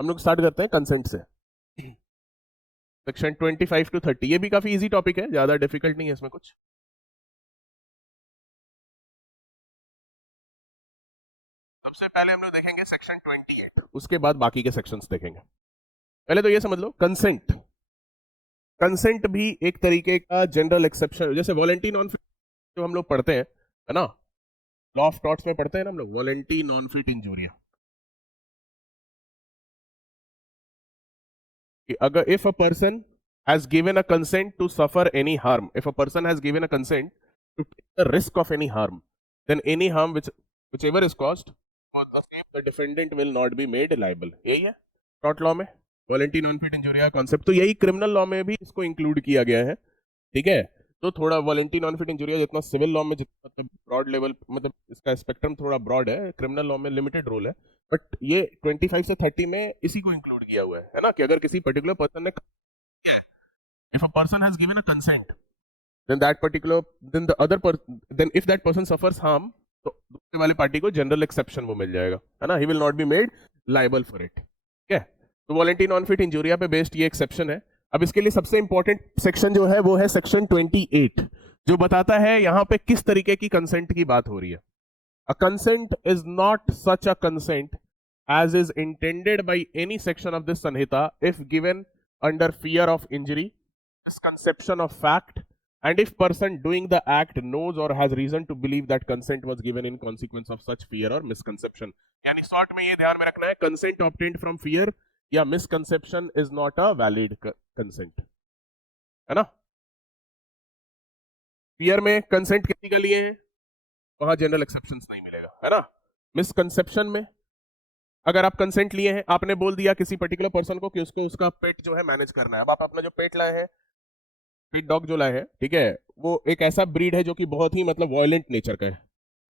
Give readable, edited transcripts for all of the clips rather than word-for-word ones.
हम लोग स्टार्ट करते हैं कंसेंट से। सेक्शन 25 to 30, ये भी काफी इजी टॉपिक है, ज्यादा डिफिकल्ट नहीं है इसमें कुछ। सबसे पहले हम लोग देखेंगे सेक्शन 28, उसके बाद बाकी के सेक्शंस देखेंगे। पहले तो ये समझ लो, कंसेंट कंसेंट भी एक तरीके का जनरल एक्सेप्शन, जैसे वॉलेंटी नॉन फिट जो हम लोग पढ़ते हैं, है ना, लॉ ऑफ टॉर्ट्स में पढ़ते हैं ना हम लोग, वॉलेंटी नॉन फिट इंजूरिया, कि अगर if a person has given a consent to suffer any harm, if a person has given a consent to take the risk of any harm, then any harm whichever is caused for the same, the defendant will not be made liable। यही है tort law में volenti non fit injuria concept. तो यही criminal law में भी इसको include किया गया है, ठीक है। तो थोड़ा वॉलेंटी नॉन फिट इंजूरिया जितना सिविल लॉ में जितना मतलब ब्रॉड लेवल, मतलब इसका स्पेक्ट्रम थोड़ा ब्रॉड है, क्रिमिनल लॉ में लिमिटेड रोल है, बट ये 25 से 30 में इसी को इंक्लूड किया हुआ है ना, कि अगर किसी पर्टिकुलर पर्सन ने, if a person has given a consent, then that particular, then the other person, then if that person suffers harm, तो दूसरे वाले पार्टी को जनरल एक्सेप्शन वो मिल जाएगा, है ना, he will not be made liable for it, ठीक है। तो वॉलेंटी नॉन फिट इंजूरिया पे बेस्ड ये एक्सेप्शन है। अब इसके लिए सबसे इंपॉर्टेंट सेक्शन जो है वो है सेक्शन 28, जो बताता है यहां पे किस तरीके की कंसेंट की बात हो रही है। अ consent is not such a consent as is intended by any section of this sanhita if given under fear of injury, misconception of fact, and if person doing the act knows or has reason to believe that consent was given in consequence of such fear or misconception। यानी short में ये ध्यान में रखना है, consent obtained from fear या misconception is not a valid consent, है ना। fear में consent किसी का लिए है, वहां जनरल एक्सेप्शंस नहीं मिलेगा, है ना। मिसकंसेप्शन में अगर आप कंसेंट लिए हैं, आपने बोल दिया किसी पर्टिकुलर पर्सन को कि उसको उसका पेट जो है मैनेज करना है, अब आप अपना जो पेट लाए हैं, पेट डॉग जो लाए हैं, ठीक है, वो एक ऐसा ब्रीड है जो कि बहुत ही मतलब वायलेंट नेचर का है।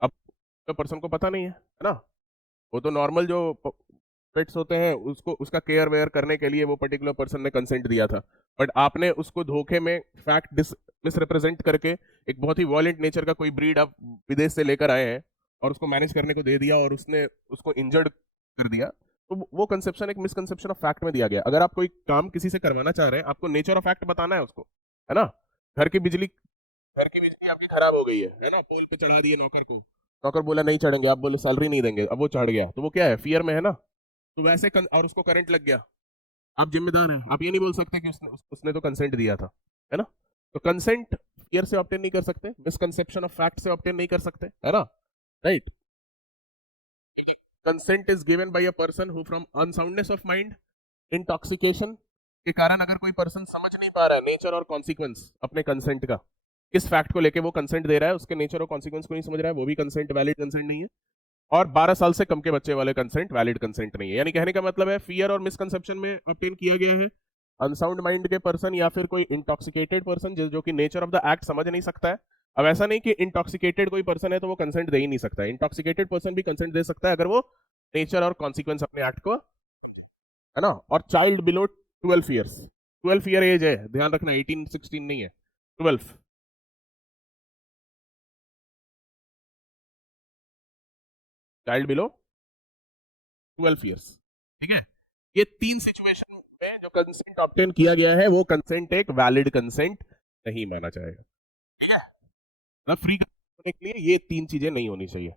अब तो पर्सन को पता नहीं है ना, वो तो नॉर्मल जो पेट्स होते हैं उसको उसका केयर वेयर करने के लिए वो पर्टिकुलर पर्सन ने कंसेंट दिया था, बट आपने उसको धोखे में फैक्ट मिसरिप्रेजेंट करके एक बहुत ही वायलेंट नेचर का कोई ब्रीड आप विदेश से लेकर आए हैं और उसको मैनेज करने को दे दिया और उसने उसको इंजर्ड कर दिया, तो वो कंसेप्शन एक मिसकंसेप्शन ऑफ फैक्ट में दिया गया। अगर आप कोई काम किसी से करवाना चाह रहे हैं, आपको नेचर ऑफ फैक्ट बताना है उसको, है ना। घर की बिजली आपकी खराब हो गई है ना, पोल पे चढ़ा दिए नौकर को, नौकर बोला नहीं चढ़ेंगे, आप बोले सैलरी नहीं देंगे, अब वो चढ़ गया, तो वो क्या है, फियर में है ना। तो वैसे और उसको करंट लग गया, आप जिम्मेदार हैं, आप ये नहीं बोल सकते कि उसने तो कंसेंट दिया था, है ना। तो कंसेंट फियर से ऑब्टेन नहीं कर सकते, मिसकंसेप्शन ऑफ फैक्ट से ऑब्टेन नहीं कर सकते, है ना, right. Consent is given by a person who from unsoundness of mind, intoxication के कारण अगर कोई पर्सन समझ नहीं पा रहा है नेचर और कॉन्सिक्वेंस अपने कंसेंट का, किस फैक्ट को लेके वो कंसेंट दे रहा है, उसके नेचर और कॉन्सिक्वेंस को नहीं समझ रहा है, वो भी कंसेंट वैलिड कंसेंट नहीं है। और 12 साल से कम के बच्चे वाले कंसेंट वैलिड कंसेंट नहीं है। यानी कहने का मतलब है फियर और मिसकंसेप्शन में ऑब्टेन किया गया है, अनसाउंड माइंड के पर्सन या फिर कोई इंटॉक्सिकेटेड पर्सन जो कि नेचर ऑफ द एक्ट समझ नहीं सकता है। अब ऐसा नहीं कि इंटॉक्सिकेटेड कोई पर्सन है तो वो कंसेंट दे ही नहीं सकता है, इंटॉक्सिकेटेड पर्सन भी कंसेंट दे सकता है अगर वो नेचर और कॉन्सिक्वेंस अपने एक्ट को, है ना। और child below 12 years, 12 year age है, ध्यान रखना, 18-16 नहीं है, 12। चाइल्ड बिलो 12 ईयर्स, ठीक है। ये तीन सिचुएशन में जो कंसेंट ऑब्टेन किया गया है वो कंसेंट एक वैलिड कंसेंट नहीं माना जाएगा, ठीक है। मतलब फ्री होने के लिए ये तीन चीजें नहीं होनी चाहिए।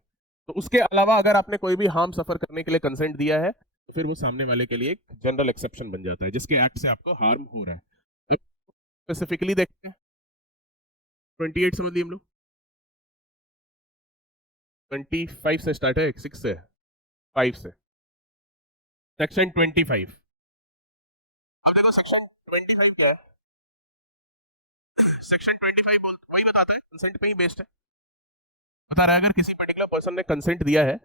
तो उसके अलावा अगर आपने कोई भी हार्म सफर करने के लिए कंसेंट दिया है तो फिर वो सामने वाले के लिए एक जनरल एक्सेप्शन बन जाता है, जिसके एक्ट से आपको हार्म हो रहा है। स्पेसिफिकली देखते हैं 28 समझ लिए हम लोग, 25 से स्टार्ट है, 6 से 5 से सेक्शन 25। अब देखो सेक्शन 25 क्या है, सेक्शन 25 वही बताता है, कंसेंट पे ही बेस्ड है। बता रहा है अगर किसी पर्टिकुलर पर्सन ने कंसेंट दिया है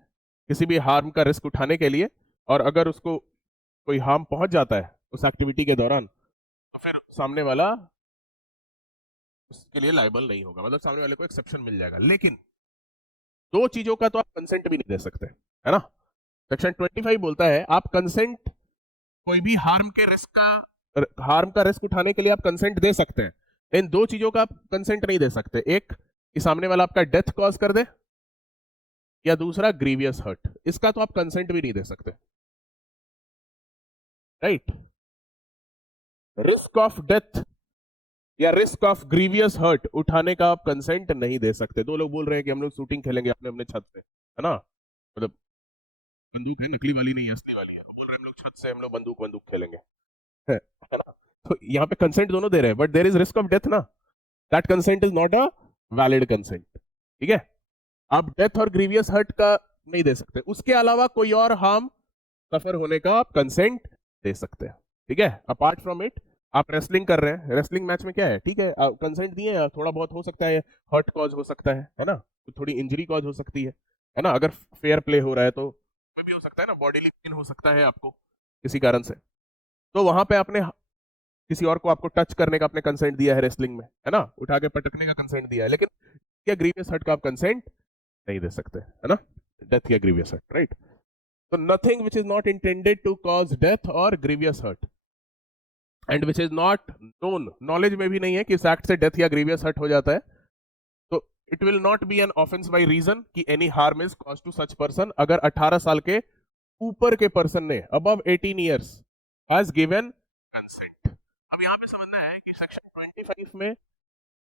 किसी भी हार्म का रिस्क उठाने के लिए, और अगर उसको कोई हार्म पहुंच जाता है उस एक्टिविटी के दौरान, तो फिर सामने वाला उसके लिए लायबल नहीं होगा, मतलब सामने वाले को एक्सेप्शन मिल जाएगा। लेकिन दो चीजों का तो आप कंसेंट भी नहीं दे सकते, है ना। सेक्शन 25 बोलता है आप कंसेंट, कोई भी हार्म का रिस्क उठाने के लिए आप कंसेंट दे सकते हैं, इन दो चीजों का आप कंसेंट नहीं दे सकते, एक कि सामने वाला आपका डेथ कॉज कर दे, या दूसरा ग्रीवियस हर्ट, इसका तो आप कंसेंट भी नहीं दे सकते। राइट। रिस्क ऑफ डेथ या रिस्क ऑफ ग्रीवियस हर्ट उठाने का आप कंसेंट नहीं दे सकते। दो लोग बोल रहे हैं कि हम लोग शूटिंग खेलेंगे अपने अपने छत पे, है ना, मतलब बंदूक है, नकली वाली नहीं है, असली वाली है, बोल रहे हैं हम लोग छत से हम लोग बंदूक बंदूक खेलेंगे, है ना। तो यहाँ पे कंसेंट दोनों दे रहे हैं, but there is risk of death ना, that consent is not a valid consent. ठीक है, आप डेथ और ग्रीवियस हर्ट का नहीं दे सकते, उसके अलावा कोई और हार्म सफर होने का आप कंसेंट दे सकते हैं। ठीक है, अपार्ट फ्रॉम इट, आप रेसलिंग कर रहे हैं, रेसलिंग मैच में क्या है, ठीक है, कंसेंट दिए हैं, थोड़ा बहुत हो सकता है हर्ट कॉज हो सकता है ना, तो थोड़ी इंजरी कॉज हो सकती है ना, अगर फेयर प्ले हो रहा है तो भी हो सकता है ना, बॉडीली पेन हो सकता है आपको किसी कारण से, तो वहां पे आपने किसी और को आपको टच करने का आपने कंसेंट दिया है रेसलिंग में, है ना, उठा के पटकने का कंसेंट दिया है, लेकिन क्या ग्रीवियस हर्ट का आप कंसेंट नहीं दे सकते, है ना, डेथ या ग्रीवियस हर्ट, राइट। तो nothing which is not intended to cause death और grievous hurt and which is not known, knowledge में भी नहीं है कि इस एक्ट से डेथ या ग्रीवियस हर्ट हो जाता है, तो it will not be an offence by reason कि any harm is cause to such person, अगर 18 साल के ऊपर के पर्सन ने, above 18 years, has given consent. अब यहां पे समझना है कि सेक्शन 25 में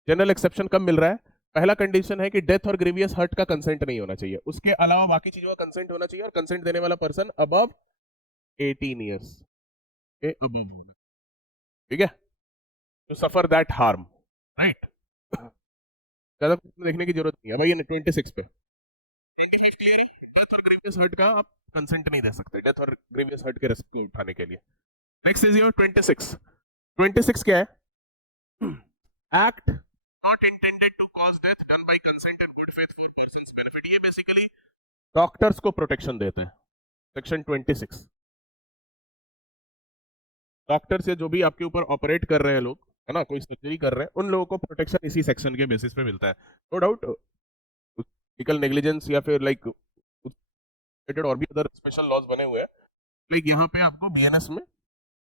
जनरल एक्सेप्शन कब मिल रहा है, पहला कंडीशन है कि डेथ और ग्रीवियस हर्ट का कंसेंट नहीं होना चाहिए, उसके अलावा बाकी चीजों का कंसेंट होना चाहिए, और कंसेंट देने वाला पर्सन अबव 18 ईयर्स के अबव होना, ठीक है, to suffer that harm, right. ज्यादा देखने की जरूरत नहीं है भाई, ये 26 पे डेथ और ग्रीवियस हर्ट का आप कंसेंट नहीं दे सकते, डेथ और ग्रीवियस हर्ट के रिस्क को उठाने के लिए। Next is your 26। 26 क्या है, act not intended to cause death done by consent in good faith for person's benefit, ये बेसिकली डॉक्टर्स को प्रोटेक्शन देते हैं, सेक्शन 26। डॉक्टर्स या जो भी आपके ऊपर ऑपरेट कर रहे हैं लोग, है ना, कोई सर्जरी कर रहे हैं, उन लोगों को प्रोटेक्शन इसी सेक्शन के बेसिस पे मिलता है, नो डाउट। मेडिकल नेग्लिजेंस या फिर लाइक और भी अदर स्पेशल लॉज बने हुए हैं, लाइक यहाँ पे आपको बीएनएस में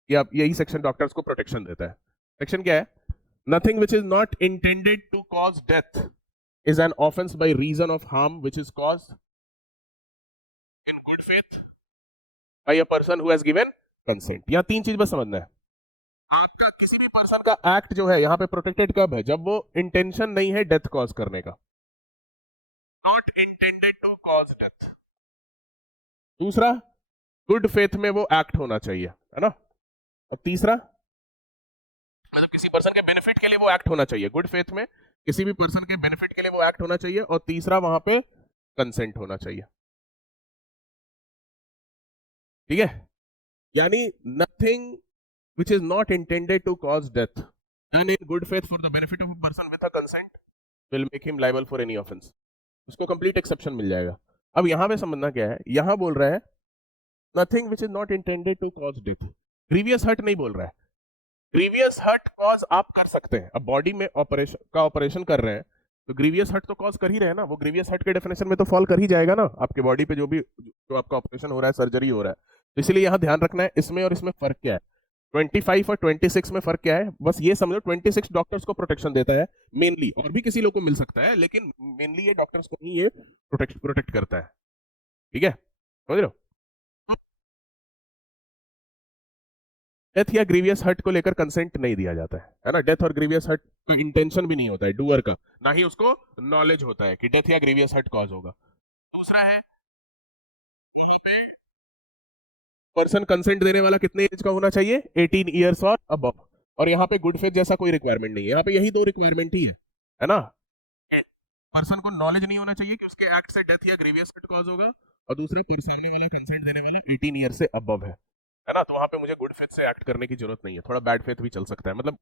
या यही सेक्शन डॉक्टर्स को प्रोटेक्शन देता है। सेक्शन क्या है, nothing which is not intended to cause death is an offense by reason of harm which is caused in good faith by a person who has given consent। यहाँ तीन चीज बस समझना है, आपका किसी भी पर्सन का एक्ट जो है यहाँ पे प्रोटेक्टेड कब है, जब वो इंटेंशन नहीं है डेथ कॉज करने का, not intended to cause death. दूसरा, गुड फेथ में वो एक्ट होना चाहिए, है ना, और तीसरा मतलब किसी पर्सन के बेनिफिट के लिए वो एक्ट होना चाहिए, गुड फेथ में किसी भी पर्सन के बेनिफिट के लिए वो एक्ट होना चाहिए, और तीसरा वहां पे कंसेंट होना चाहिए। ठीक है, यानी nothing which is not intended to cause death and in good faith for the benefit of a person with a consent will make him liable for any offence, उसको कंप्लीट एक्सेप्शन मिल जाएगा। अब यहां पे समझना क्या है, यहां बोल रहा है nothing which is not intended to cause death, grievous hurt नहीं बोल रहा है, ग्रीवियस हर्ट कॉज आप कर सकते हैं, अब बॉडी में ऑपरेशन कर रहे हैं तो ग्रीवियस हर्ट तो कॉज कर ही रहे हैं ना, वो ग्रीवियस हर्ट के डेफिनेशन में तो फॉल कर ही जाएगा ना, आपके बॉडी पे जो भी जो आपका ऑपरेशन हो रहा है, सर्जरी हो रहा है, तो इसलिए यहां ध्यान रखना है इसमें और इसमें फर्क क्या है, 25 और 26 में फर्क क्या है, बस ये समझो 26 डॉक्टर्स को प्रोटेक्शन देता है मेनली, और भी किसी लोग को मिल सकता है, लेकिन मेनली ये डॉक्टर्स को ही ये प्रोटेक्ट करता है। ठीक है, समझ रहे हो, डेथ या ग्रीवियस हर्ट को लेकर कंसेंट नहीं दिया जाता है ना, डेथ और ग्रीवियस हर्ट का इंटेंशन भी नहीं होता है डूअर का, ना ही उसको नॉलेज होता है कि डेथ या ग्रीवियस हर्ट कॉज होगा। दूसरा है, पर्सन कंसेंट देने वाला कितने एज का होना चाहिए, 18 ईयर्स और अबव, और यहाँ पे गुड फेथ जैसा कोई रिक्वायरमेंट नहीं है, यहाँ पे यही दो रिक्वायरमेंट ही है ना, पर्सन को नॉलेज नहीं होना चाहिए कि उसके एक्ट से डेथ या ग्रीवियस हर्ट कॉज होगा, और दूसरे पर्सन वाला कंसेंट देने वाला 18 ईयर से अबव है ना, तो वहां पे मुझे गुड फेथ से एक्ट करने की जरूरत नहीं है, थोड़ा बैड फेथ भी चल सकता है, मतलब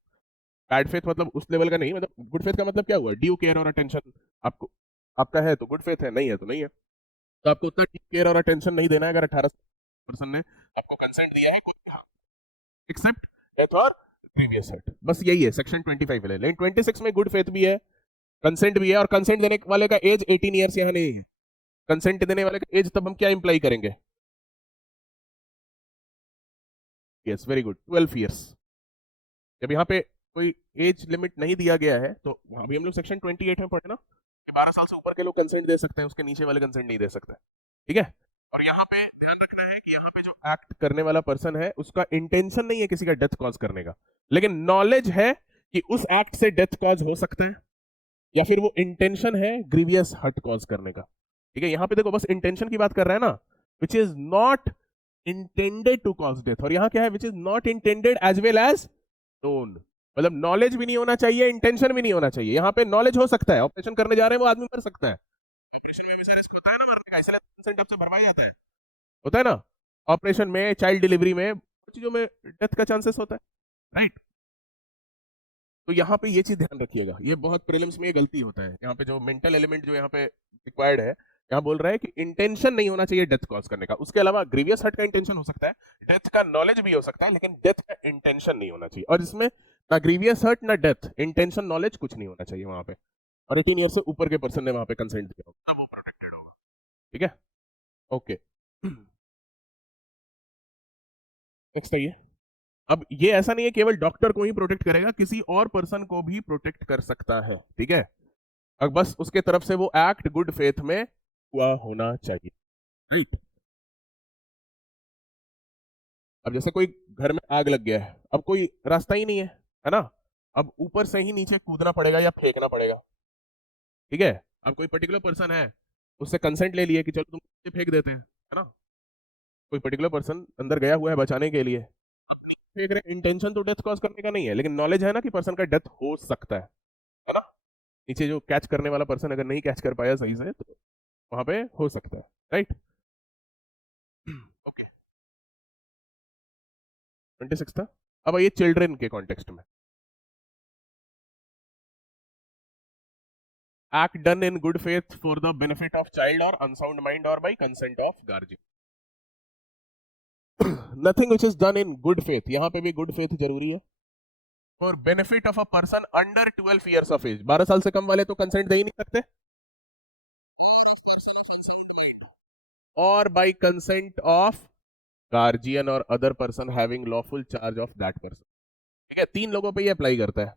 बैड फेथ मतलब उस लेवल का नहीं, मतलब गुड फेथ का मतलब क्या हुआ, ड्यू केयर और अटेंशन आपको आपका है तो गुड फेथ है, नहीं है तो नहीं है, तो आपको उतना ड्यू केयर और अटेंशन नहीं देना है अगर 18 पर्सन ने आपको कंसेंट दिया है, एक्सेप्ट डेथ और ग्रीवियस हर्ट, बस यही है सेक्शन 25 है, लेकिन 26 में गुड फेथ भी है, कंसेंट भी है, और कंसेंट देने वाले का एज 18 ईयर्स यहाँ नहीं है, कंसेंट देने वाले का एज तब हम क्या इंप्लाई करेंगे, यस वेरी गुड, 12 ईयर्स। जब यहाँ पे कोई एज लिमिट नहीं दिया गया है तो अभी हम लोग सेक्शन 28 में पढ़े ना, 12 साल से ऊपर के लोग कंसेंट दे सकते हैं, उसके नीचे वाले कंसेंट नहीं दे सकते, ठीक है, और यहाँ पे ध्यान रखना है कि यहाँ पे जो एक्ट करने वाला पर्सन है उसका इंटेंशन नहीं है किसी का डेथ कॉज करने का, लेकिन नॉलेज है कि उस एक्ट से डेथ कॉज हो सकता है, या फिर वो इंटेंशन है ग्रीवियस हर्ट कॉज करने का। ठीक है, यहां पे देखो बस इंटेंशन की बात कर रहा है ना, which is not intended to cause death, और यहां क्या है, which is not intended as well as known. मतलब नॉलेज भी नहीं होना चाहिए, इंटेंशन भी नहीं होना चाहिए। यहां पे नॉलेज हो सकता है, ऑपरेशन करने जा रहे हैं वो आदमी मर सकता है, ऑपरेशन में भी रिस्क होता है ना मरने का, इसलिए कंसेंट आपसे भरवाया जाता है, होता है ना, ऑपरेशन में, चाइल्ड डिलीवरी में, चीजों में डेथ का चांसेस होता है, राइट। तो यहाँ पे ये चीज ध्यान रखिएगा, ये बहुत प्रीलिम्स में ये गलती होता है, यहाँ पे जो मेंटल एलिमेंट जो यहाँ पे रिक्वायर्ड है, यहाँ बोल रहा है कि इंटेंशन नहीं होना चाहिए डेथ कॉज करने का। उसके अलावा ग्रीवियस हर्ट का इंटेंशन हो सकता है, डेथ का नॉलेज भी हो सकता है, लेकिन डेथ का इंटेंशन नहीं होना चाहिए। और इसमें ना ग्रीवियस हर्ट ना डेथ, इंटेंशन नॉलेज कुछ नहीं होना चाहिए वहां पे। और 18 ईयर से ऊपर के पर्सन ने वहां पे कंसेंट दिया होगा तब वो प्रोटेक्टेड होगा। ठीक है, ओके। नेक्स्ट आइए। अब ये ऐसा नहीं है केवल डॉक्टर को ही प्रोटेक्ट करेगा, किसी और पर्सन को भी प्रोटेक्ट कर सकता है। ठीक है, अब बस उसके तरफ से वो एक्ट गुड फेथ में हुआ होना चाहिए, राइट। अब जैसे कोई घर में आग लग गया है, अब कोई रास्ता ही नहीं है ना, अब ऊपर से ही नीचे कूदना पड़ेगा या फेंकना पड़ेगा। ठीक है, अब कोई पर्टिकुलर पर्सन है, उससे कंसेंट ले लिए कि चलो तुम फेंक देते हैं, है ना, कोई पर्टिकुलर पर्सन अंदर गया हुआ है बचाने के लिए, फेंक रहे, इंटेंशन तो डेथ कॉज करने का नहीं है, लेकिन नॉलेज है ना कि पर्सन का डेथ हो सकता है ना। नीचे जो कैच करने वाला पर्सन अगर नहीं कैच कर पाया सही से तो वहां पे हो सकता है, राइट। ओके, 26 था। अब आइए चिल्ड्रन के कॉन्टेक्स्ट में। Act done in good faith for the benefit of child और अनसाउंड माइंड और by consent of guardian. Nothing which is done in good faith, यहां पे भी गुड फेथ जरूरी है। For benefit of a person under 12 years of age, 12 साल से कम वाले तो कंसेंट दे ही नहीं सकते, और बाय कंसेंट ऑफ गार्जियन और other person having lawful charge of that person. ठीक है, तीन लोगों पे ये अप्लाई करता है।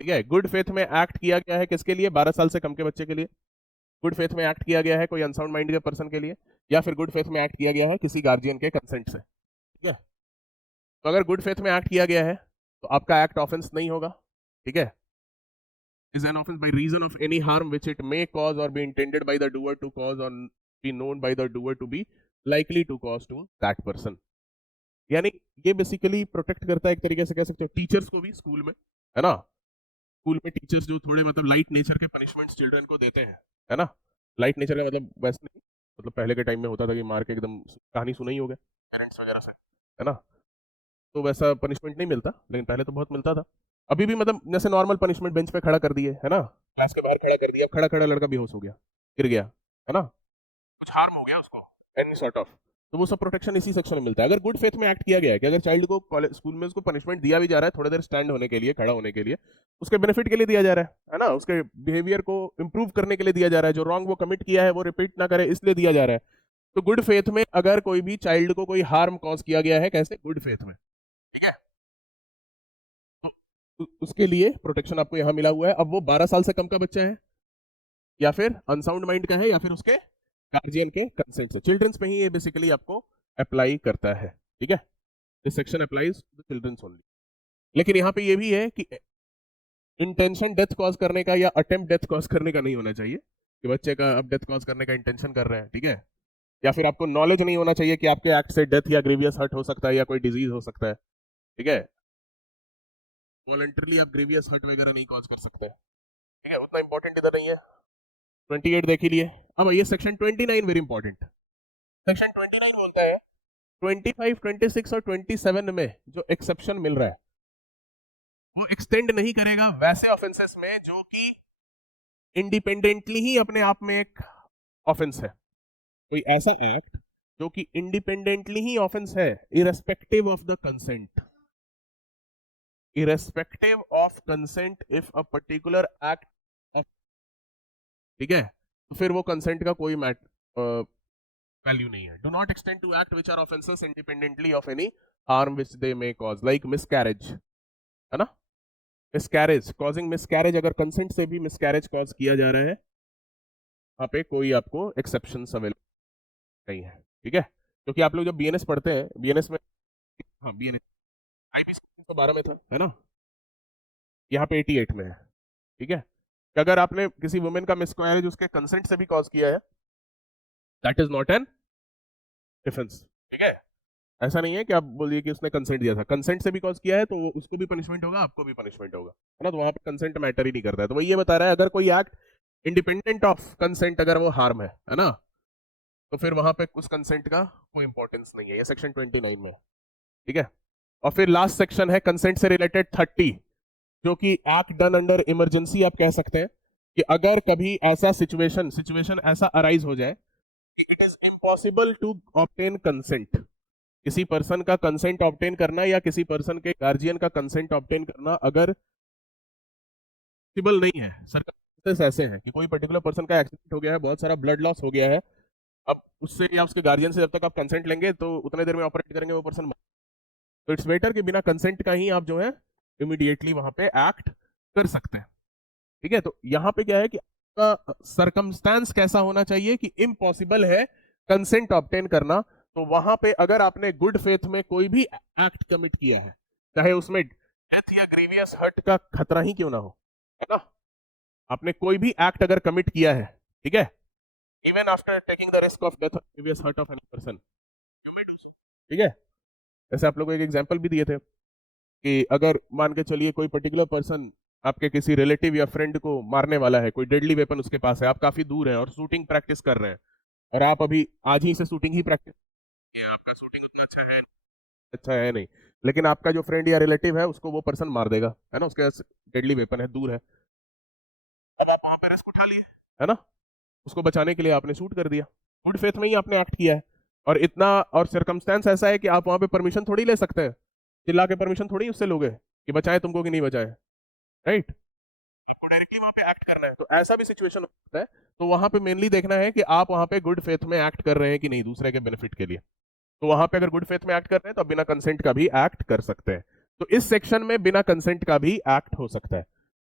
ठीक है, गुड फेथ में एक्ट किया गया है किसके लिए, 12 साल से कम के बच्चे के लिए। गुड फेथ में एक्ट किया गया है कोई अनसाउंड माइंड के पर्सन के लिए, या फिर गुड फेथ में एक्ट किया गया है किसी गार्जियन के कंसेंट से। ठीक है, तो अगर गुड फेथ में एक्ट किया गया है तो आपका एक्ट ऑफेंस नहीं होगा। ठीक है, is an offense by reason of any harm which it may cause or be intended by the doer to cause or be known by the doer to be likely to cause to that person। यानी ये basically protect करता है, एक तरीके से कह सकते हो टीचर्स को भी स्कूल में, है ना। स्कूल में टीचर्स जो थोड़े मतलब लाइट नेचर के पनिशमेंट्स चिल्ड्रन को देते हैं, है ना, लाइट नेचर का मतलब वैसे नहीं, मतलब पहले के टाइम में होता था कि मार के एकदम, कहानी सुना ही होगा पेरेंट्स वगैरह से, है ना, तो वैसा पनिशमेंट नहीं मिलता, लेकिन पहले तो बहुत मिलता था। अभी भी मतलब जैसे नॉर्मल पनिशमेंट, बेंच पे खड़ा कर दिए, है ना, क्लास के बाहर खड़ा कर दिया, खड़ा खड़ा लड़का बेहोश हो गया, गिर गया, है ना, कुछ हार्म हो गया उसको, एनी सॉर्ट ऑफ, तो वो सब प्रोटेक्शन इसी सेक्शन में मिलता है। अगर गुड फेथ में एक्ट किया गया है कि अगर चाइल्ड को कॉलेज स्कूल में उसको पनिशमेंट दिया भी जा रहा है थोड़ी देर स्टैंड होने के लिए, खड़ा होने के लिए, उसके बेनिफिट के लिए दिया जा रहा है ना, उसके बिहेवियर को इंप्रूव करने के लिए दिया जा रहा है, जो रॉन्ग वो कमिट किया है वो रिपीट ना करे इसलिए दिया जा रहा है। तो गुड फेथ में अगर कोई भी चाइल्ड को कोई हार्म कॉज किया गया है, कैसे, गुड फेथ में, ठीक है, तो उसके लिए प्रोटेक्शन आपको यहां मिला हुआ है। अब वो 12 साल से कम का बच्चा है, या फिर अनसाउंड माइंड का है, या फिर उसके गार्जियन के कंसेंट से, चिल्ड्रंस में ही ये बेसिकली आपको अप्लाई करता है। ठीक है, this section applies to childrens only. लेकिन यहाँ पे ये भी है कि इंटेंशन डेथ कॉज करने का या अटेम्प्ट डेथ कॉज करने का नहीं होना चाहिए, कि बच्चे का अब डेथ कॉज करने का इंटेंशन कर रहे हैं। ठीक है, या फिर आपको नॉलेज नहीं होना चाहिए कि आपके एक्ट से डेथ या ग्रीवियस हर्ट हो सकता है या कोई डिजीज हो सकता है। ठीक है, वॉलंटरली आप ग्रीवियस हर्ट वगैरह नहीं कॉज कर सकते। ठीक है, उतना इंपॉर्टेंट इधर नहीं है। 28 देख ही लिए। अब आइए सेक्शन 29, वेरी इंपॉर्टेंट। सेक्शन 29 बोलता है 25, 26 और 27 में जो एक्सेप्शन मिल रहा है वो एक्सटेंड नहीं करेगा वैसे ऑफेंसेस में जो कि इंडिपेंडेंटली ही अपने आप में एक ऑफेंस है। कोई ऐसा एक्ट जो कि इंडिपेंडेंटली ही ऑफेंस है, irrespective of the consent, irrespective of consent, if a particular act, ठीक है, तो फिर वो कंसेंट का कोई वैल्यू नहीं है। Do not extend to act which are offences independently of any harm which they may cause, like miscarriage, है ना, मिसकैरेज, कॉजिंग मिसकैरेज, अगर कंसेंट से भी मिसकैरेज कॉज किया जा रहा है वहां पे कोई आपको एक्सेप्शन अवेलेबल नहीं है। ठीक है, क्योंकि आप लोग जब बीएनएस पढ़ते हैं, बीएनएस में, हाँ बीएनएस आईपीसी 312 में था, है ना, यहाँ पे 88 में है, ठीक है। कि अगर आपने किसी वुमेन का मिसकैरेज उसके कंसेंट से भी कॉज किया है, that is not an defence, ठीक है। ऐसा नहीं है कि आप बोलिए कि उसने कंसेंट दिया था, कंसेंट से भी कॉज किया है तो उसको भी पनिशमेंट होगा, आपको भी पनिशमेंट होगा, है ना। तो वहां पर कंसेंट मैटर ही नहीं करता है। तो वही ये बता रहा है, अगर कोई एक्ट इंडिपेंडेंट ऑफ कंसेंट अगर वो हार्म है ना, तो फिर वहां पे उस कंसेंट का कोई इंपॉर्टेंस नहीं है। ये सेक्शन 29 में, ठीक है। और फिर लास्ट सेक्शन है कंसेंट से रिलेटेड 30, जो कि एक्ट डन अंडर इमरजेंसी आप कह सकते हैं। कि अगर कभी ऐसा सिचुएशन ऐसा अराइज हो जाए, it is impossible to obtain consent, किसी पर्सन का कंसेंट ऑब्टेन करना या किसी पर्सन के गार्जियन का कंसेंट ऑब्टेन करना अगर पॉसिबल नहीं है, सर्कमस्टेंसेस ऐसे हैं कि कोई पर्टिकुलर पर्सन का एक्सीडेंट हो गया है, बहुत सारा ब्लड लॉस हो गया है, अब उससे या उसके गार्जियन से जब तक आप कंसेंट लेंगे तो उतने देर में ऑपरेट करेंगे वो पर्सन, तो इट्स बेटर कि बिना कंसेंट का ही आप जो है इमीडिएटली वहां पे एक्ट कर सकते हैं, ठीक है। तो यहाँ पे क्या है कि आपका सरकमस्टांस कैसा होना चाहिए कि इम्पॉसिबल है कंसेंट ऑब्टेन करना, तो वहां पे अगर आपने गुड फेथ में कोई भी एक्ट कमिट किया है, चाहे उसमें डेथ या ग्रीवियस हर्ट का खतरा ही क्यों ना हो, है ना, आपने कोई भी एक्ट अगर कमिट किया है, ठीक है, even after taking the risk of death और grievous hurt of any person, ठीक है। जैसे आप लोगों को एक एग्जांपल भी दिए थे कि अगर मान के चलिए कोई पर्टिकुलर पर्सन आपके किसी रिलेटिव या फ्रेंड को मारने वाला है, कोई डेडली वेपन उसके पास है, आप काफी दूर हैं और शूटिंग प्रैक्टिस कर रहे हैं, और आप अभी आज ही से शूटिंग ही प्रैक्टिस, आपका शूटिंग उतना अच्छा है नहीं, लेकिन आपका जो फ्रेंड या रिलेटिव है उसको वो पर्सन मार देगा, है ना, उसके पास डेडली वेपन है, दूर है, अब आप वहां पे रिस्क उठा लिए, है ना, उसको बचाने के लिए आपने शूट कर दिया, गुड फेथ में ही आपने एक्ट किया है, और इतना और सर्कमस्टेंस ऐसा है कि आप वहां पे परमिशन थोड़ी ले सकते हैं, चिल्ला के परमिशन थोड़ी उससे लोगे कि बचाए तुमको कि नहीं बचाए, राइट, आपको डायरेक्टली वहां पे एक्ट करना है। तो ऐसा भी सिचुएशन होता है, तो वहां पे मेनली देखना है कि आप वहां पे गुड फेथ में एक्ट कर रहे हैं कि नहीं दूसरे के बेनिफिट के लिए। तो वहां पे अगर गुड फेथ में एक्ट कर रहे हैं तो आप बिना कंसेंट का भी एक्ट कर सकते हैं। तो इस सेक्शन में बिना कंसेंट का भी एक्ट हो सकता है।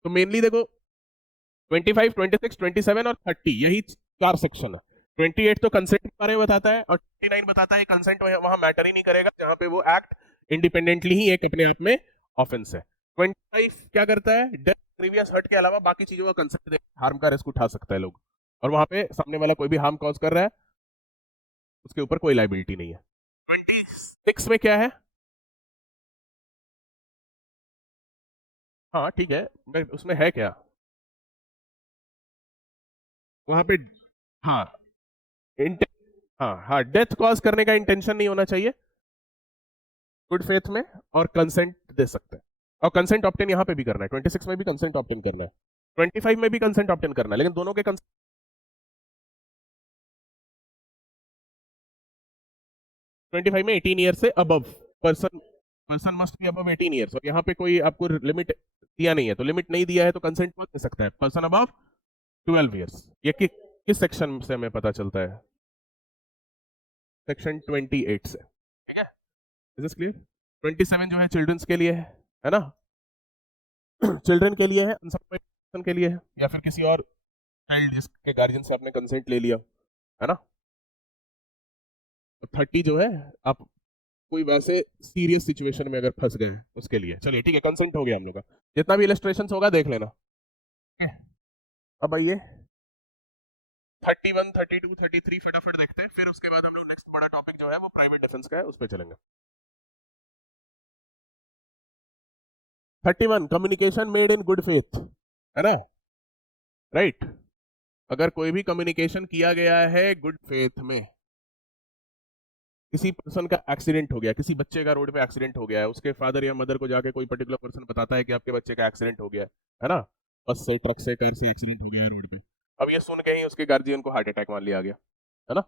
तो मेनली देखो 25, 26, 27 और 30 यही 4 सेक्शन है। 28 तो कंसेंट के बारे में बताता है और 29 बताता है कंसेंट वहां मैटर ही नहीं करेगा, जहां पे वो एक्ट इंडिपेंडेंटली ही एक अपने आप में ऑफेंस है। 25 क्या करता है, डेथ ग्रीवियस हर्ट के अलावा बाकी चीजों का कंसेंट हार्म का रिस्क उठा सकता है लोग, और वहां पे सामने वाला कोई भी हार्म कॉज कर रहा है उसके ऊपर कोई लाइबिलिटी नहीं है। 26 में क्या है, हाँ ठीक है, उसमें है क्या वहां पे, हाँ हाँ हाँ, डेथ कॉज करने का इंटेंशन नहीं होना चाहिए गुड फेथ में, और कंसेंट दे सकते हैं, और कंसेंट ऑप्टेन यहाँ पे भी करना है, 26 में भी कंसेंट ऑप्टेन करना है, 25 में भी कंसेंट ऑप्टेन करना है, लेकिन दोनों के 25 में 18 ईयर से above person person must be above 18 years, और यहाँ पे कोई आपको लिमिट दिया नहीं है, तो लिमिट नहीं दिया है तो कंसेंट कौन दे सकता है, पर्सन अबव 12 ईयर्स। ये किस सेक्शन से हमें पता चलता है, सेक्शन 28 से, ठीक है, इज दिस क्लियर। 27 जो है चिल्ड्रंस के लिए है ना, चिल्ड्रन के लिए है, अनसप्लाइड पर्सन के लिए है, या फिर किसी और चाइल्ड जिसके गार्जियन से आपने कंसेंट ले लिया, है ना। 30 जो है आप कोई वैसे सीरियस सिचुएशन में अगर फंस गए उसके लिए, चलिए ठीक है, कंसेंट हो गया हम लोग का, जितना भी इलस्ट्रेशन होगा देख लेना। अब आइए 31, 32, 33 फटाफट देखते हैं, फिर उसके बाद हम लोग नेक्स्ट बड़ा टॉपिक जो है वो प्राइवेट डिफेंस का है, उस पर चलेंगे। 31 communication made in good faith, है ना, राइट। अगर कोई भी कम्युनिकेशन किया गया है गुड फेथ में, किसी पर्सन का एक्सीडेंट हो गया, किसी बच्चे का रोड पे एक्सीडेंट हो गया है, उसके फादर या मदर को जाके कोई पर्टिकुलर पर्सन बताता है कि आपके बच्चे का एक्सीडेंट हो गया है ना, बस से ट्रक से कार से एक्सीडेंट हो गया है रोड पे, अब ये सुन के ही उसके गार्जियन को हार्ट अटैक मान लिया गया, है ना,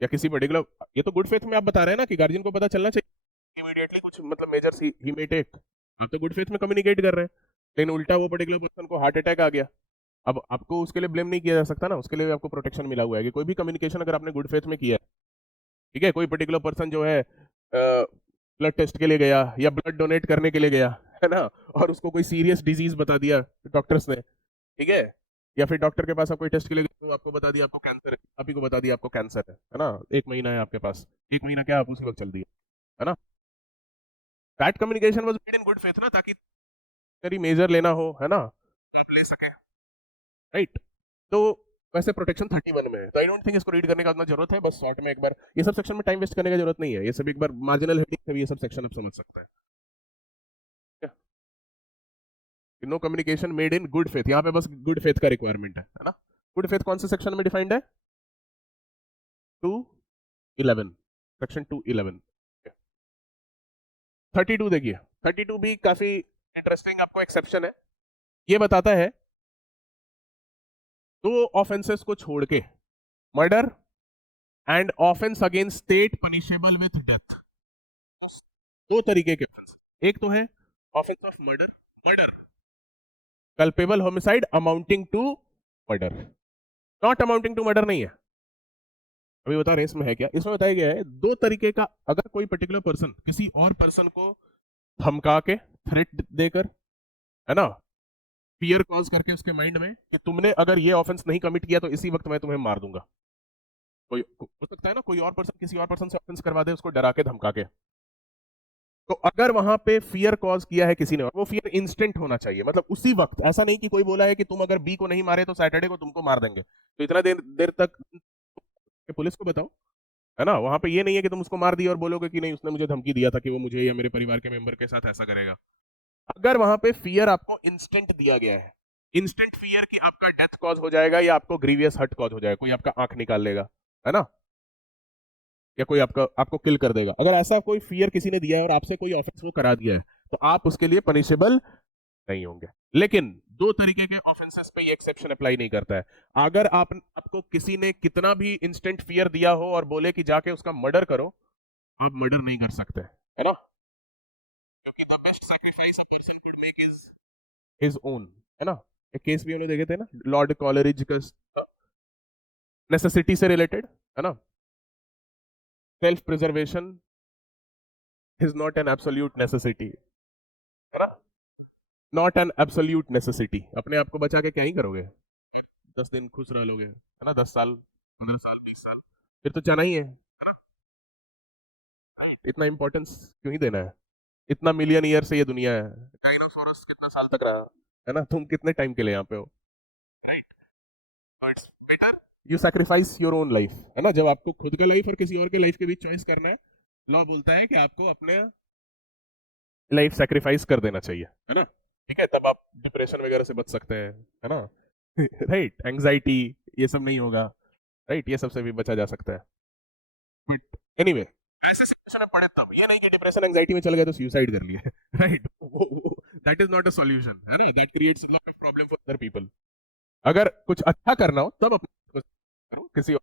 या किसी पर्टिकुलर, ये तो गुड फेथ में आप बता रहे हैं ना कि गार्जियन को पता चलना चाहिए इमीडिएटली कुछ मतलब मेजर ही मे टेक, आप तो गुड फेथ में कम्युनिकेट कर रहे हैं, लेकिन उल्टा वो पर्टिकुलर पर्सन को हार्ट अटैक आ गया, अब आपको उसके लिए ब्लेम नहीं किया जा सकता ना, उसके लिए आपको प्रोटेक्शन मिला हुआ है कि कोई भी कम्युनिकेशन अगर आपने गुड फेथ में किया है, ठीक है, कोई पर्टिकुलर पर्सन जो है ब्लड टेस्ट के लिए गया या ब्लड डोनेट करने के लिए गया, है ना, और उसको कोई सीरियस डिजीज बता दिया डॉक्टर्स ने, ठीक है, या फिर डॉक्टर के पास आप कोई टेस्ट के लिए तो आपको बता दिया आपको कैंसर है, आप ही को बता दिया आपको कैंसर है ना, 1 महीना है आपके पास, 1 महीना क्या आप उसी वक्त चल दिए, है ना। That communication was made in good faith ना, ताकि तेरी मेजर लेना हो, है ना, आप ले सके, राइट। तो वैसे प्रोटेक्शन 31 में है, तो आई डोंट थिंक इसको रीड करने का उतना जरूरत है, बस शॉर्ट में एक बार ये सब सेक्शन में टाइम वेस्ट करने की जरूरत नहीं है, ये सब एक बार मार्जिनल हेडिंग से भी ये सब सेक्शन आप समझ सकते हैं। No communication made in good faith, यहाँ पे बस गुड फेथ का रिक्वायरमेंट है ना। गुड फेथ कौन से सेक्शन में डिफाइंड है? 211, सेक्शन 211। 32 देखिए, 32 भी काफी इंटरेस्टिंग आपको एक्सेप्शन है। ये बताता है दो ऑफेंसेस को छोड़ के, murder and offence against state punishable with death, दो तरीके के ऑफेंस। एक तो है offence of murder, murder culpable homicide amounting to murder, not amounting to murder नहीं है। अभी बता रहे हैं इसमें है क्या, इसमें बताया गया है दो तरीके का, अगर कोई पर्टिकुलर पर्सन किसी और पर्सन को धमका के, थ्रेट देकर, है ना, फियर कॉज करके उसके माइंड में कि तुमने अगर ये ऑफेंस नहीं कमिट किया तो इसी वक्त मैं तुम्हें मार दूंगा, कोई हो सकता है ना, कोई और पर्सन किसी और पर्सन से ऑफेंस करवा दे, उसको डरा के धमका के, तो अगर वहां पे फियर कॉज किया है किसी ने, वो फियर इंस्टेंट होना चाहिए, मतलब उसी वक्त, ऐसा नहीं कि कोई बोला है कि तुम अगर बी को नहीं मारे तो सैटरडे को तुमको मार देंगे, तो इतना देर देर तक पुलिस को बताओ, है ना। वहां पे ये नहीं है कि तुम उसको मार दिए और बोलोगे कि नहीं उसने मुझे धमकी दिया था कि वो मुझे या मेरे परिवार के मेंबर के साथ ऐसा करेगा। अगर वहां पे फियर आपको इंस्टेंट दिया गया है, इंस्टेंट फियर कि आपका डेथ कॉज हो जाएगा या आपको ग्रीवियस हर्ट कॉज हो जाएगा, कोई आपका आंख निकाल लेगा, है ना, या कोई आपका आपको किल कर देगा, अगर ऐसा कोई फियर किसी ने दिया है और आपसे कोई ऑफेंस वो करा दिया है, तो आप उसके लिए पनिशेबल नहीं होंगे। लेकिन दो तरीके के ऑफेंसेस पे ये एक्सेप्शन अप्लाई नहीं करता है। अगर आपको किसी ने कितना भी इंस्टेंट फियर दिया हो और बोले कि जाके उसका मर्डर करो, आप मर्डर नहीं कर सकते, है ना, क्योंकि the best sacrifice a person could make is his own, है ना। एक केस भी उन्होंने देखे थे ना, लॉर्ड कॉलरिज का, नेसेसिटी से रिलेटेड, है ना, self preservation is not an absolute necessity, है ना, नॉट एन एब्सोल्यूट नेसेसिटी। अपने आप को बचा के क्या ही करोगे, 10 दिन खुश रह लोगे, है ना, 10 साल, 15 साल, 20 साल, फिर तो जाना ही है। इतना इंपॉर्टेंस क्यों ही देना है, इतना मिलियन ईयर से ये दुनिया है, डायनासोरस कितना साल तक रहा, है ना, तुम कितने टाइम के लिए यहाँ पे हो, राइट। तो it's better you sacrifice your own life, है ना, जब आपको खुद का लाइफ और किसी और के लाइफ के बीच चॉइस करना है, लॉ बोलता है कि आपको अपने लाइफ सैक्रिफाइस कर देना चाहिए, है ना, ठीक है, तब आप डिप्रेशन वगैरह से बच सकते हैं, है ना, राइट, एंग्जाइटी ये सब नहीं होगा, राइट, ये सब से भी बचा जा सकता है। बट एनीवे, ऐसे सिचुएशन में पड़े तब, ये नहीं कि डिप्रेशन एंग्जाइटी में चल गए तो सुसाइड कर लिए, right, that is not a solution, है ना, that creates lot of problem for other people. अगर कुछ अच्छा करना हो तब अपने करो, किसी और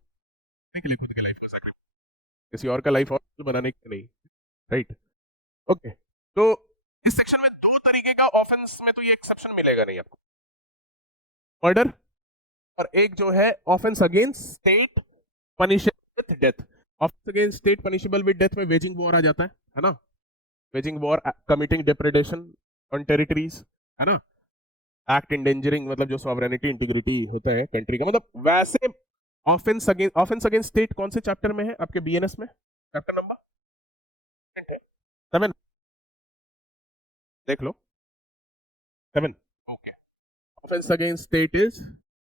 के लिए खुद की लाइफ का sacrifice, किसी और का लाइफ और बनाने के नहीं, राइट। ओके, तो इस सेक्शन में दो तरीके का ऑफेंस में तो ये एक्सेप्शन मिलेगा नहीं आपको, मर्डर और एक जो है offence against state punishable with death. Offence against state punishable with death में वेजिंग वॉर आ जाता है ना, waging war, committing depredation on territories, है ना, एक्ट इंडेंजरिंग, मतलब जो सॉवरेनिटी इंटीग्रिटी होता है कंट्री का, मतलब वैसे ऑफेंस अगेंस्ट स्टेट कौन से चैप्टर में है आपके बीएनएस में, चैप्टर नंबर 7, देख लो, 7, okay, offence against state is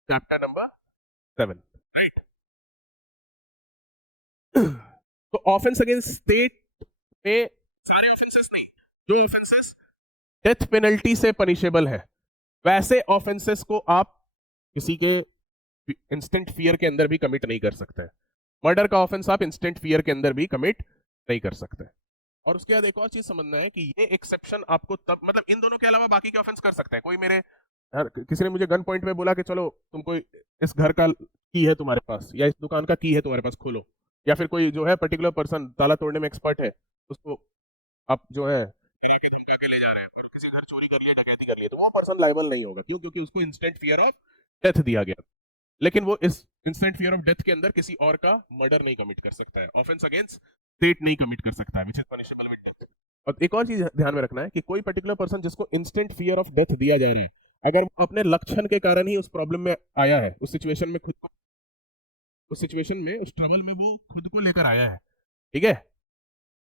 chapter number 7, right. तो ऑफेंस अगेंस्ट स्टेट में सारे ऑफेंसेस नहीं, जो ऑफेंसेस डेथ पेनल्टी से पनिशेबल है, वैसे ऑफेंसेस को आप किसी के इंस्टेंट फियर के अंदर भी कमिट नहीं कर सकते। मर्डर का ऑफेंस आप इंस्टेंट फियर के अंदर भी कमिट नहीं कर सकते। और उसके बाद एक और चीज समझना है कि ये एक्सेप्शन आपको तब, मतलब इन दोनों के अलावा बाकी के ऑफेंस कर सकते हैं। कोई मेरे किसी ने मुझे गन पॉइंट पे बोला कि चलो तुमको इस घर का की है तुम्हारे पास, या इस दुकान का की है तुम्हारे पास, खोलो, या फिर कोई जो है पर्टिकुलर पर्सन ताला तोड़ने में एक्सपर्ट है, उसको आप जो है धमका के ले जा रहे हैं, और किसी घर चोरी कर लिया, डकैती कर लिया, तो वो पर्सन लायबल नहीं होगा, क्यों, क्योंकि उसको इंस्टेंट फियर ऑफ डेथ दिया गया, लेकिन वो इस इंस्टेंट फियर ऑफ डेथ के अंदर किसी और का मर्डर नहीं कमिट कर सकता है, ऑफेंस अगेंस्ट स्टेट नहीं कमिट कर सकता है, which is punishable with death. और एक और चीज ध्यान में रखना है कि कोई पर्टिकुलर पर्सन जिसको इंस्टेंट फियर ऑफ डेथ दिया जा रहा है, अगर वो अपने लक्षण के कारण ही उस प्रॉब्लम में आया है, उस सिचुएशन में खुद को, उस सिचुएशन में, उस ट्रबल में वो खुद को लेकर आया है, ठीक है,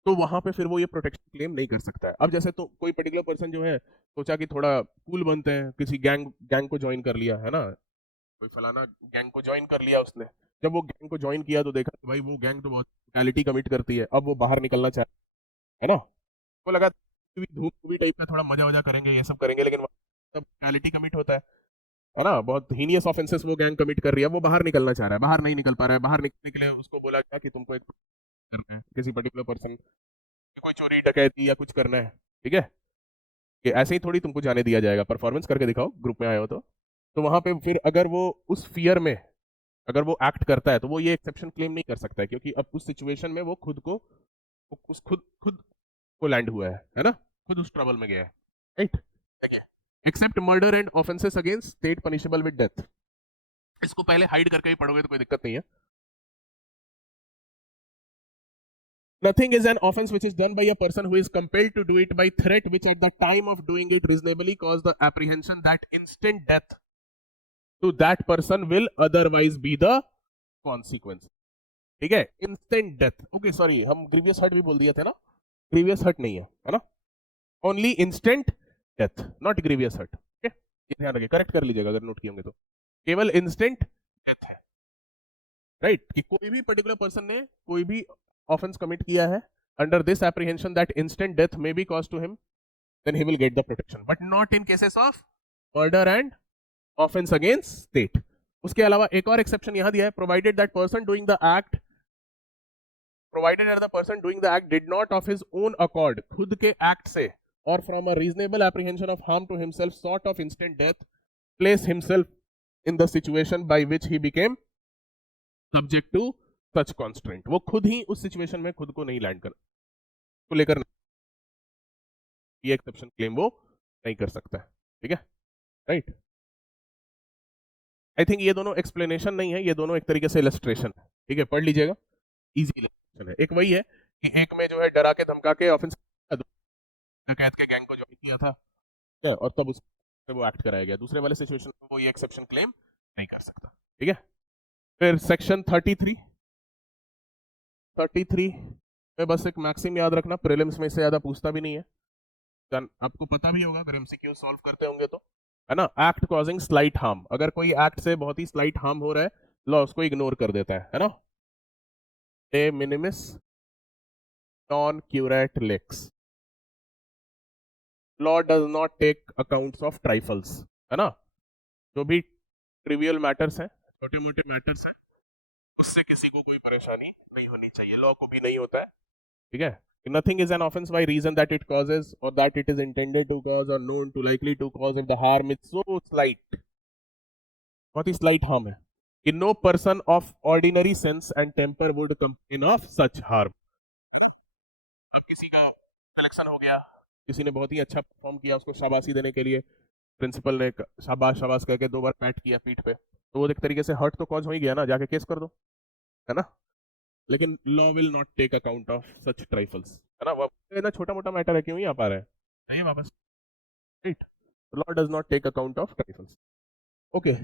तो वहां पे फिर वो ये प्रोटेक्शन क्लेम नहीं कर सकता है। अब जैसे तो कोई पर्टिकुलर पर्सन जो है सोचा कि थोड़ा कूल बनते हैं, किसी गैंग गैंग को ज्वाइन कर लिया है ना, कोई फलाना गैंग को ज्वाइन कर लिया उसने, जब वो गैंग को ज्वाइन किया तो देखा कि भाई वो गैंग तो बहुत ब्रुटैलिटी कमिट करती है, अब वो बाहर निकलना चाहे, है ना, वो लगा धूम मूवी टाइप का थोड़ा मजा वजा करेंगे, ये सब करेंगे, लेकिन सब ब्रुटैलिटी कमिट होता है ना, बहुत हीनियस ऑफेंसेस वो गैंग कमिट कर रही है, वो बाहर निकलना चाह रहा है, बाहर नहीं निकल पा रहा है, बाहर निकलने के लिए उसको बोला गया कि तुमको एक करना है किसी पर्टिकुलर पर्सन, कोई चोरी डकैती या कुछ करना है, ठीक है, कि ऐसे ही थोड़ी तुमको जाने दिया जाएगा, परफॉर्मेंस करके दिखाओ, ग्रुप में आए हो तो वहां पे फिर अगर वो उस फियर में अगर वो एक्ट करता है तो वो ये एक्सेप्शन क्लेम नहीं कर सकता है, क्योंकि अब उस सिचुएशन में वो खुद को उस खुद खुद को लैंड हुआ है ना, खुद उस ट्रबल में गया है, right, except murder and offences against state punishable with death, इसको पहले हाइड करके ही पढ़ोगे तो कोई दिक्कत नहीं है। Nothing is an offense which is done by a person who is compelled to do it by threat, which at the time of doing it reasonably cause the apprehension that instant death to that person will otherwise be the consequence. ठीक है, instant death, okay sorry हम grievous hurt भी बोल दिए थे ना, grievous hurt नहीं है ना, only instant death, not grievous hurt, ठीक है, ये ध्यान रखिए, करेक्ट कर लीजिएगा अगर नोट किए होंगे तो, केवल इंस्टेंट डेथ है, राइट, कि कोई भी पर्टिकुलर पर्सन ने कोई भी ऑफेंस कमिट किया है under this apprehension that instant death may be caused to him, then he will get the protection, but not in cases of murder and offense against state. उसके अलावा एक और exception यहां दिया है, provided that the person doing the act did not of his own accord, खुद के act से, or from a reasonable apprehension of harm to himself sort of instant death, place himself in the situation by which he became subject to such constraint, वो खुद ही उस situation में खुद को नहीं लैंड कर को लेकर ये एक्सेप्शन क्लेम वो नहीं कर सकता है, ठीक है, राइट। आई थिंक ये दोनों एक्सप्लेनेशन नहीं है, ये दोनों एक तरीके से इलस्ट्रेशन है, ठीक है, पढ़ लीजिएगा, इजी इलस्ट्रेशन है। एक वही है कि एक में जो है डरा के धमका के ऑफेंस डकैत के गैंग को ज्वाइन किया था और तब उस वो एक्ट कराया गया, दूसरे वाले सिचुएशन में वो ये एक्सेप्शन क्लेम नहीं कर सकता, ठीक है। फिर सेक्शन 33 में बस एक मैक्सिम याद रखना, प्रीलिम्स में इससे ज्यादा पूछता भी नहीं है, आपको पता भी होगा अगर एमसीक्यू सॉल्व करते होंगे तो, है ना, एक्ट कॉजिंग स्लाइट हार्म, अगर कोई एक्ट से बहुत ही स्लाइट हार्म हो रहा है, लॉ उसको इग्नोर कर देता है ना, de minimis non curate lex, law does not take accounts of trifles, है ना, जो भी ट्रिवियल मैटर्स हैं, छोटे मोटे मैटर्स हैं, उससे किसी को कोई परेशानी नहीं होनी चाहिए, लॉ को भी नहीं होता है, ठीक है। Nothing is an offense by reason that it causes or that it is intended to cause or known to likely to cause if the harm is so slight, बहुत ही slight harm है, कि no person of ordinary sense and temper would complain of such harm. अब किसी का selection हो गया, किसी ने बहुत ही अच्छा परफॉर्म किया, उसको शाबाशी देने के लिए प्रिंसिपल ने शाबाश शाबाश करके 2 बार पैट किया पीठ पे, तो वो एक तरीके से हर्ट तो कॉज हो ही गया ना, जाके केस कर दो, है ना, लेकिन law will not take account of such trifles, है ना, वो इतना छोटा मोटा मैटर है, क्यों ही आ पा रहा है, नहीं वापस, right, law does not take account of trifles, okay.